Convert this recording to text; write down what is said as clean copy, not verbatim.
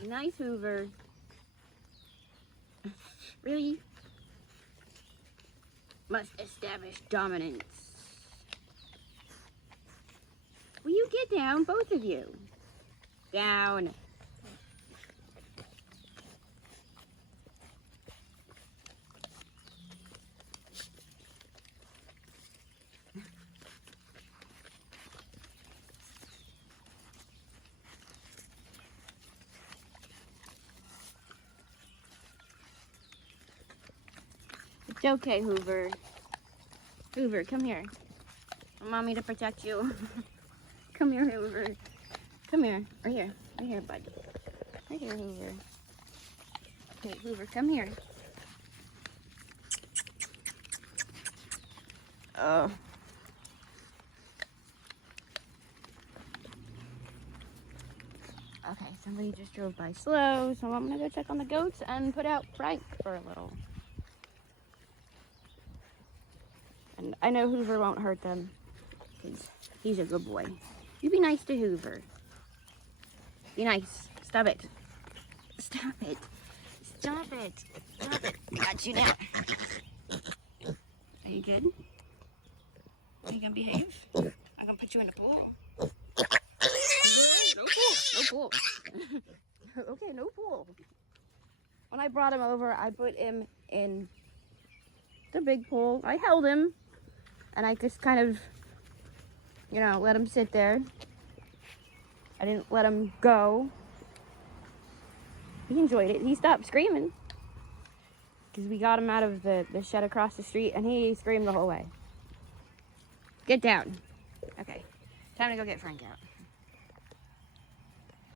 Be nice, Hoover. Really? Must establish dominance. Will you get down, both of you? Down. It's okay, Hoover. Hoover, come here. I want Mommy to protect you. Come here, Hoover. Come here. Right here. Right here, bud. Right here, Hoover. Okay, Hoover, come here. Oh. Okay, somebody just drove by slow, so I'm gonna go check on the goats and put out Frank for a little. And I know Hoover won't hurt them, because he's a good boy. You be nice to Hoover. Be nice. Stop it. Stop it. Stop it. Stop it. Got you now. Are you good? Are you gonna behave? I'm gonna put you in the pool. No pool. No pool. Okay, no pool. When I brought him over, I put him in the big pool. I held him, and I just kind of, you know, let him sit there. I didn't let him go. He enjoyed it. He stopped screaming because we got him out of the shed across the street, and he screamed the whole way. Get down. Okay, time to go get Frank out.